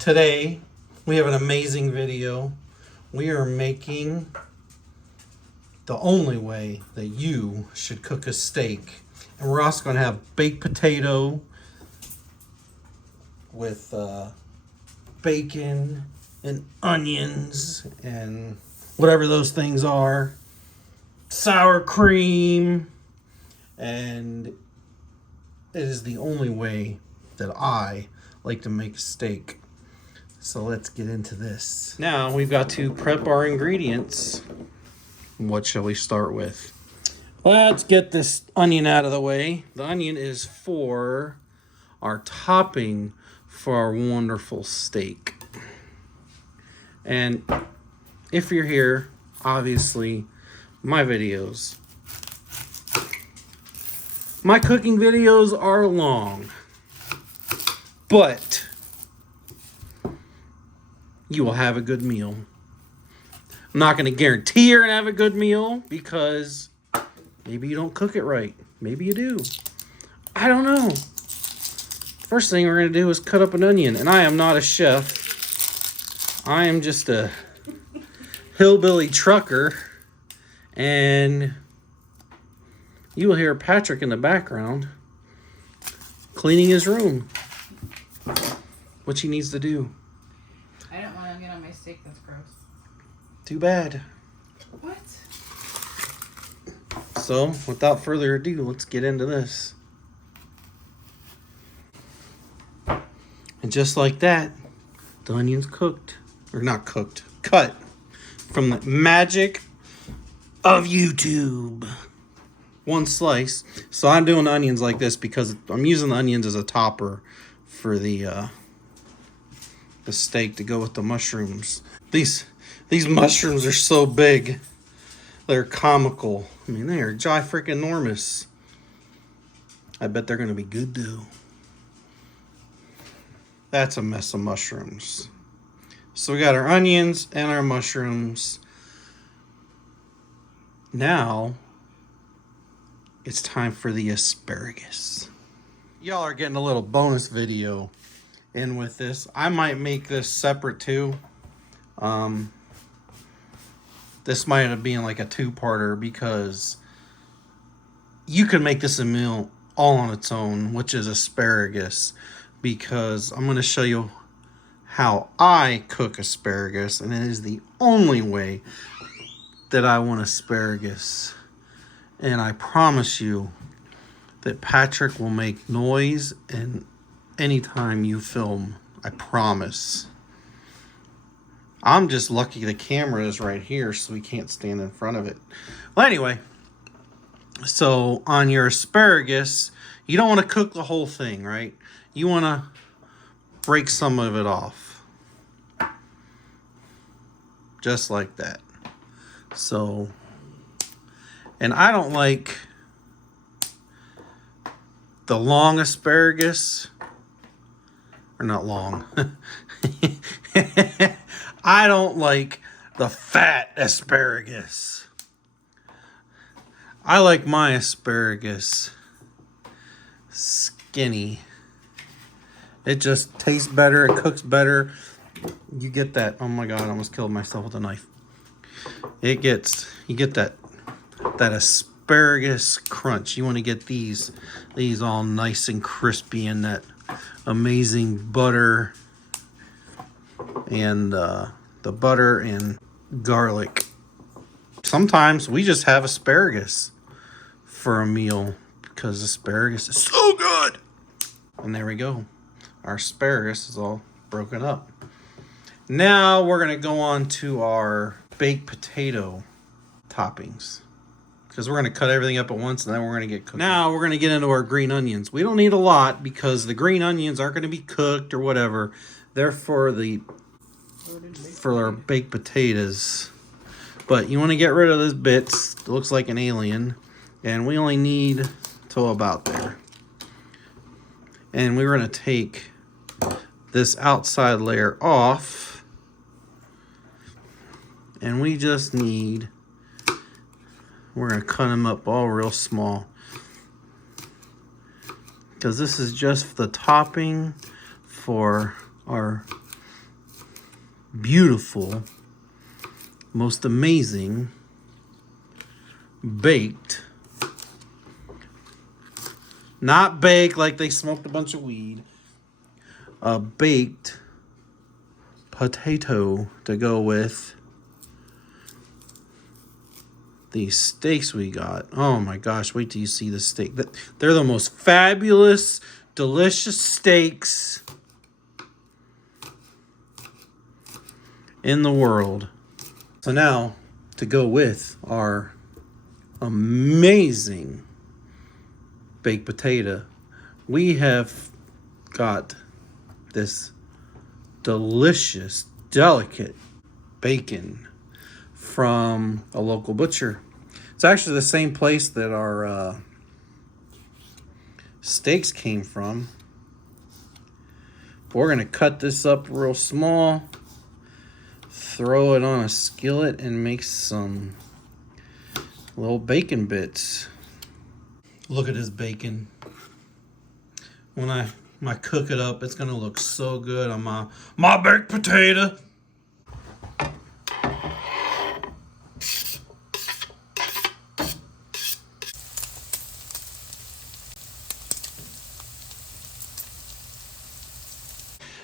Today, we have an amazing video. We are making the only way that you should cook a steak. And we're also going to have baked potato with bacon and onions and whatever those things are. Sour cream. And it is the only way that I like to make a steak. So let's get into this. Now we've got to prep our ingredients. What shall we start with? Let's get this onion out of the way. The onion is for our topping for our wonderful steak. And if you're here, obviously, my videos. My cooking videos are long, but you will have a good meal. I'm not going to guarantee you're going to have a good meal because maybe you don't cook it right. Maybe you do. I don't know. First thing we're going to do is cut up an onion. And I am not a chef. I am just a hillbilly trucker. And you will hear Patrick in the background cleaning his room. What he needs to do. I don't want to get on my steak. That's gross. Too bad. What? So, without further ado, let's get into this. And just like that, the onion's cooked. Or not cooked, cut. From the magic of YouTube. One slice. So I'm doing onions like this because I'm using the onions as a topper for the steak to go with the mushrooms. These mushrooms are so big. They're comical. I mean, they are freaking enormous. I bet they're going to be good though. That's a mess of mushrooms. So we got our onions and our mushrooms. Now, it's time for the asparagus. Y'all are getting a little bonus video in with this. I might make this separate too. This might end up being like a two-parter because you can make this a meal all on its own, which is asparagus, because I'm going to show you how I cook asparagus, and it is the only way that I want asparagus. And I promise you that Patrick will make noise and anytime you film. I promise. I'm just lucky the camera is right here so we can't stand in front of it. Well, anyway, so on your asparagus, you don't want to cook the whole thing, right? You want to break some of it off. Just like that. So, and I don't like the long asparagus. Or not long. I don't like the fat asparagus. I like my asparagus skinny. It just tastes better. It cooks better. You get that. Oh my God, I almost killed myself with a knife. You get that asparagus crunch. You want to get these all nice and crispy in that amazing butter and the butter and garlic. Sometimes we just have asparagus for a meal because asparagus is so good. And there we go. Our asparagus is all broken up. Now we're going to go on to our baked potato toppings, because we're going to cut everything up at once and then we're going to get cooked. Now we're going to get into our green onions. We don't need a lot because the green onions aren't going to be cooked or whatever. They're for our baked potatoes. But you want to get rid of those bits. It looks like an alien. And we only need till about there. And we're going to take this outside layer off. And we just need... We're going to cut them up all real small. Because this is just the topping for our beautiful, most amazing baked, not baked like they smoked a bunch of weed, a baked potato to go with these steaks we got. Oh my gosh, wait till you see the steak. They're the most fabulous, delicious steaks in the world. So now, to go with our amazing baked potato, we have got this delicious, delicate bacon from a local butcher. It's actually the same place that our steaks came from. We're going to cut this up real small, throw it on a skillet, and make some little bacon bits. Look at this bacon. When I cook it up, it's gonna look so good on my baked potato.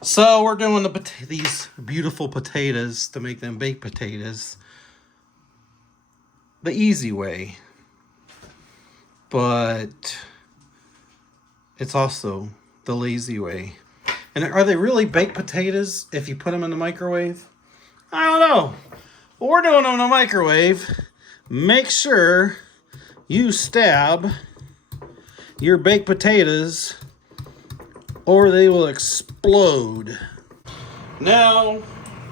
So we're doing these beautiful potatoes to make them baked potatoes the easy way, but it's also the lazy way. And are they really baked potatoes if you put them in the microwave? I don't know. But we're doing them in the microwave. Make sure you stab your baked potatoes or they will explode. Now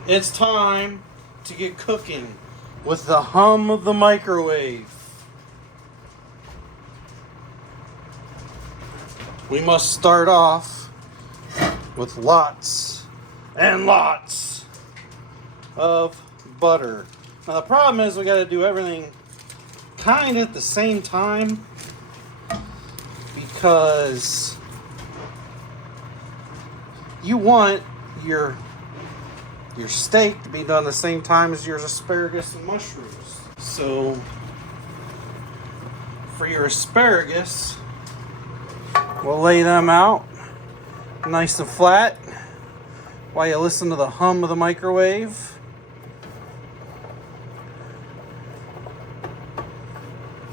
it's time to get cooking with the hum of the microwave. We must start off with lots and lots of butter. Now the problem is we got to do everything kind of at the same time because you want your steak to be done the same time as your asparagus and mushrooms. So for your asparagus, we'll lay them out nice and flat while you listen to the hum of the microwave.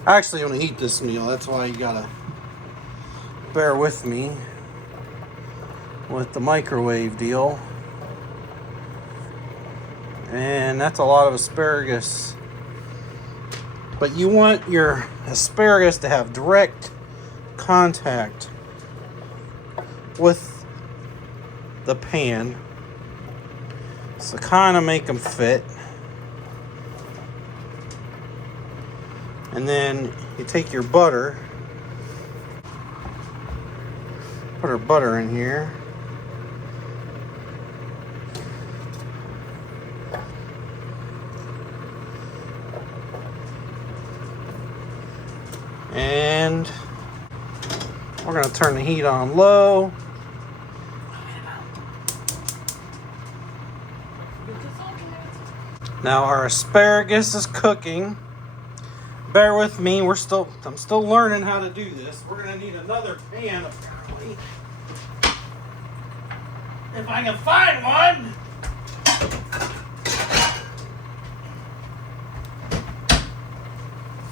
I actually want to eat this meal. That's why you gotta bear with me with the microwave deal. And that's a lot of asparagus. But you want your asparagus to have direct contact with the pan. So kind of make them fit. And then you take your butter. Put our butter in here. And we're going to turn the heat on low. Now our asparagus is cooking. Bear with me, I'm still learning how to do this. We're going to need another pan apparently. If I can find one.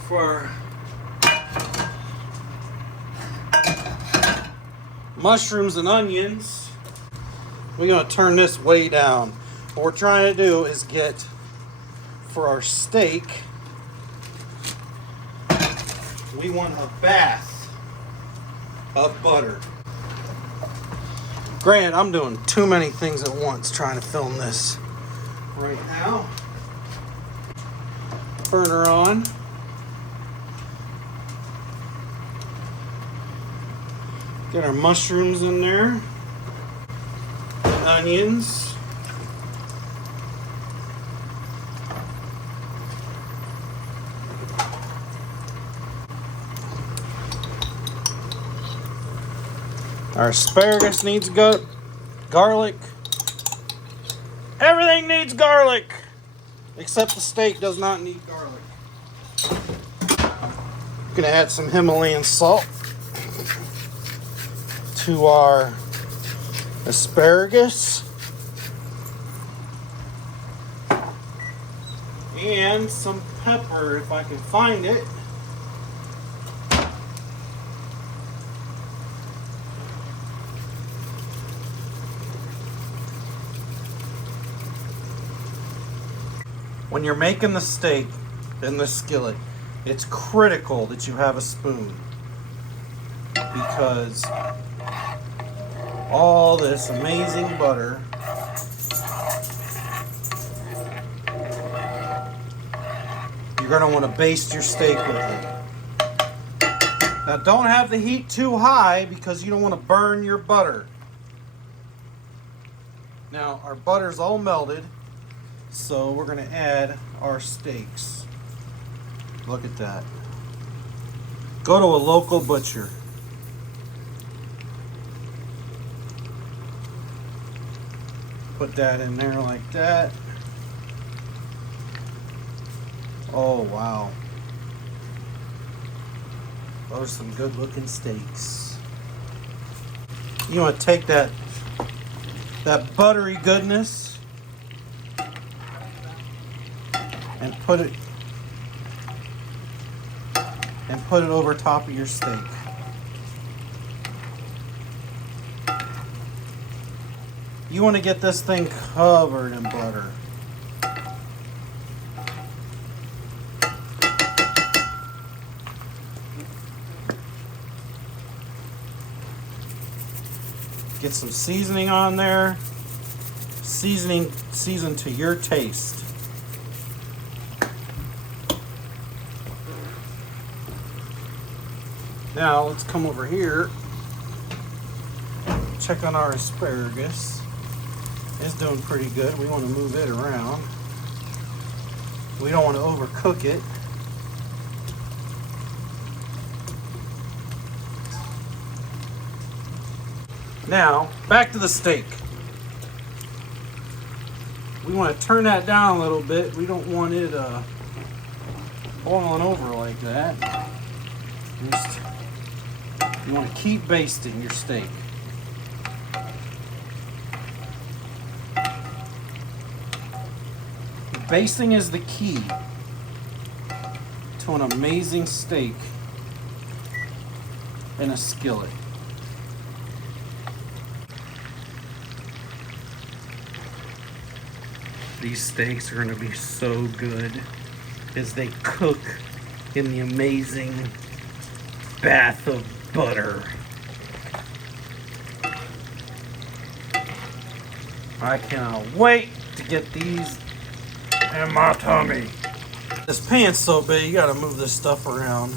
For mushrooms and onions. We're going to turn this way down. What we're trying to do is get, for our steak, we want a bath of butter. Granted, I'm doing too many things at once trying to film this right now. Burner on. Get our mushrooms in there. Onions. Our asparagus needs garlic. Everything needs garlic, except the steak does not need garlic. Gonna add some Himalayan salt to our asparagus and some pepper if I can find it. When you're making the steak in the skillet, it's critical that you have a spoon, because all this amazing butter you're going to want to baste your steak with it. Now don't have the heat too high because you don't want to burn your butter. Now our butter's all melted, so we're going to add our steaks. Look at that. Go to a local butcher. Put that in there like that. Oh, wow. Those are some good looking steaks. You want to take that buttery goodness and put it over top of your steak. You want to get this thing covered in butter. Get some seasoning on there. Season to your taste. Now let's come over here. Check on our asparagus. It's doing pretty good. We want to move it around. We don't want to overcook it. Now, back to the steak. We want to turn that down a little bit. We don't want it boiling over like that. You want to keep basting your steak. Basting is the key to an amazing steak in a skillet. These steaks are going to be so good as they cook in the amazing bath of butter. I cannot wait to get these in my tummy. This pan's so big, you gotta move this stuff around.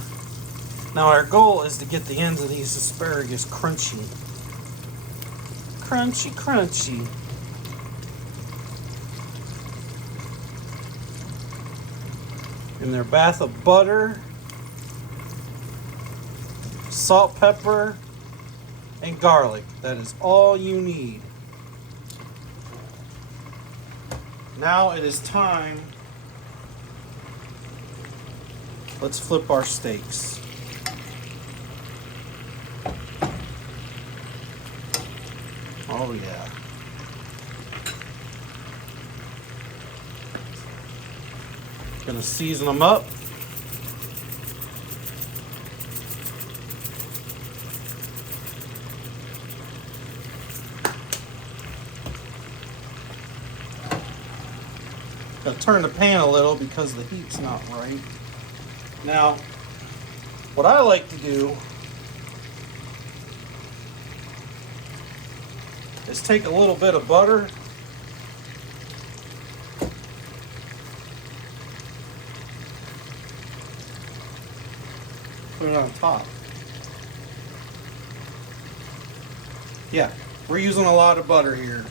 Now our goal is to get the ends of these asparagus crunchy. Crunchy, crunchy. In their bath of butter, salt, pepper, and garlic. That is all you need. Now it is time. Let's flip our steaks. Oh yeah. Gonna season them up. Gotta turn the pan a little because the heat's not right. Now, what I like to do is take a little bit of butter put it on top. Yeah, we're using a lot of butter here.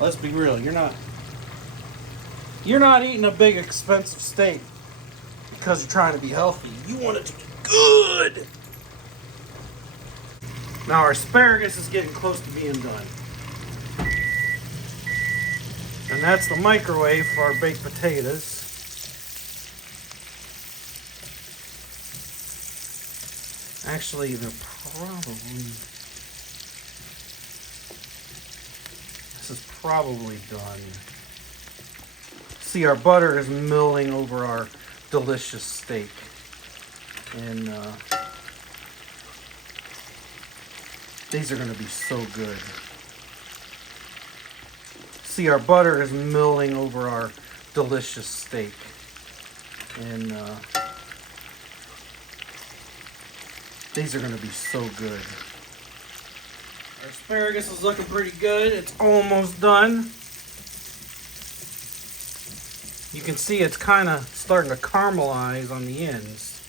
Let's be real, you're not eating a big expensive steak because you're trying to be healthy. You want it to be good. Now our asparagus is getting close to being done. And that's the microwave for our baked potatoes. Actually, they're probably... This is probably done. See, our butter is melting over our delicious steak. And these are going to be so good. See, our butter is melting over our delicious steak. And these are going to be so good. Our asparagus is looking pretty good. It's almost done. You can see it's kind of starting to caramelize on the ends.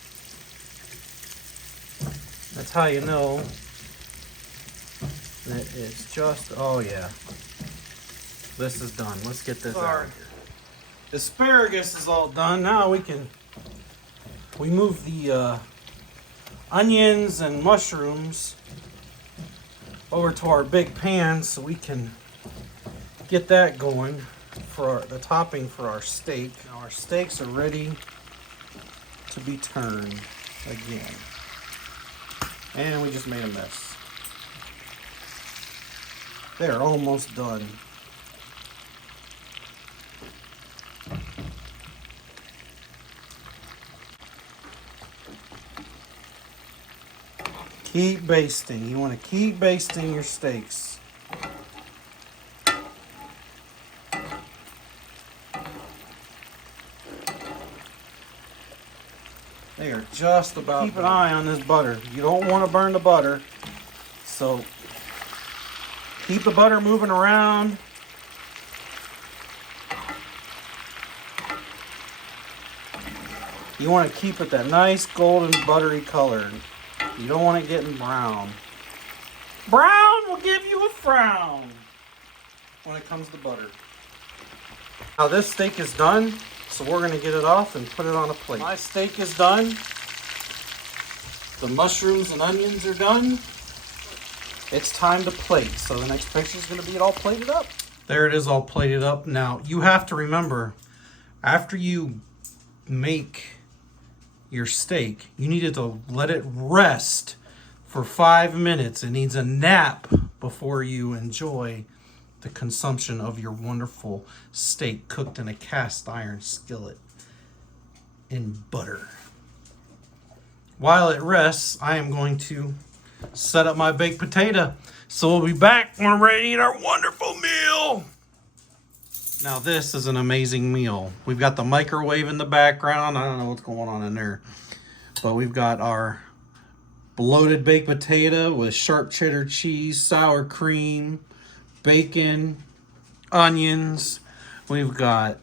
That's how you know that it's just, oh yeah. This is done. Let's get this out of here. Asparagus is all done. Now we move the onions and mushrooms over to our big pan so we can get that going for the topping for our steak. Now our steaks are ready to be turned again. And we just made a mess. They're almost done. Keep basting. You want to keep basting your steaks. They are just about. Keep an eye on this butter. You don't want to burn the butter. So keep the butter moving around. You want to keep it that nice golden buttery color. You don't want it getting brown. Brown will give you a frown when it comes to butter. Now this steak is done, so we're going to get it off and put it on a plate. My steak is done. The mushrooms and onions are done. It's time to plate. So the next picture is going to be it all plated up. There it is, all plated up. Now you have to remember, after you make your steak, you needed to let it rest for 5 minutes. It needs a nap before you enjoy the consumption of your wonderful steak cooked in a cast iron skillet in butter. While it rests, I am going to set up my baked potato. So we'll be back when we're ready to eat our wonderful meal. Now this is an amazing meal. We've got the microwave in the background. I don't know what's going on in there. But we've got our bloated baked potato with sharp cheddar cheese, sour cream, bacon, onions. We've got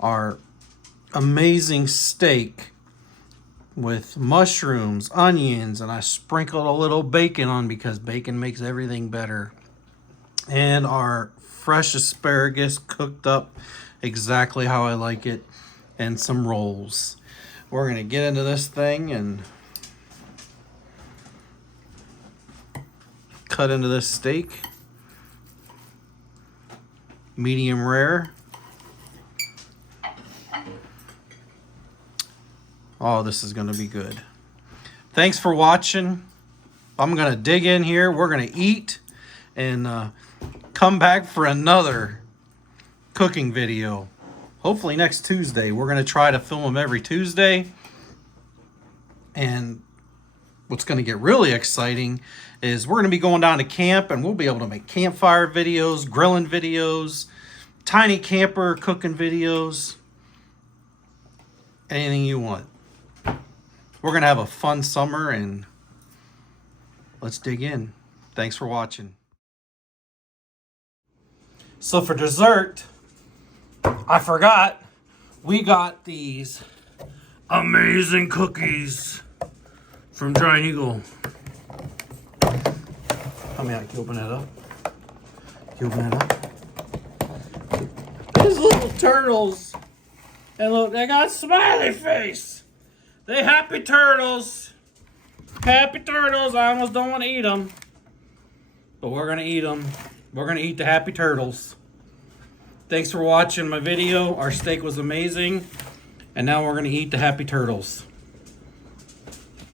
our amazing steak with mushrooms, onions, and I sprinkled a little bacon on because bacon makes everything better. And our fresh asparagus cooked up exactly how I like it, and some rolls. We're gonna get into this thing and cut into this steak. Medium rare. Oh, this is gonna be good. Thanks for watching. I'm gonna dig in here. We're gonna eat and come back for another cooking video. Hopefully next Tuesday. We're going to try to film them every Tuesday. And what's going to get really exciting is we're going to be going down to camp and we'll be able to make campfire videos, grilling videos, tiny camper cooking videos, anything you want. We're going to have a fun summer and let's dig in. Thanks for watching. So for dessert, I forgot, we got these amazing cookies from Giant Eagle. Come here, can you open that up? Can you open that up? These little turtles And look, they got smiley face. They happy turtles. Happy turtles. I almost don't want to eat them. But we're going to eat them. We're going to eat the happy turtles. Thanks for watching my video. Our steak was amazing. And now we're going to eat the happy turtles.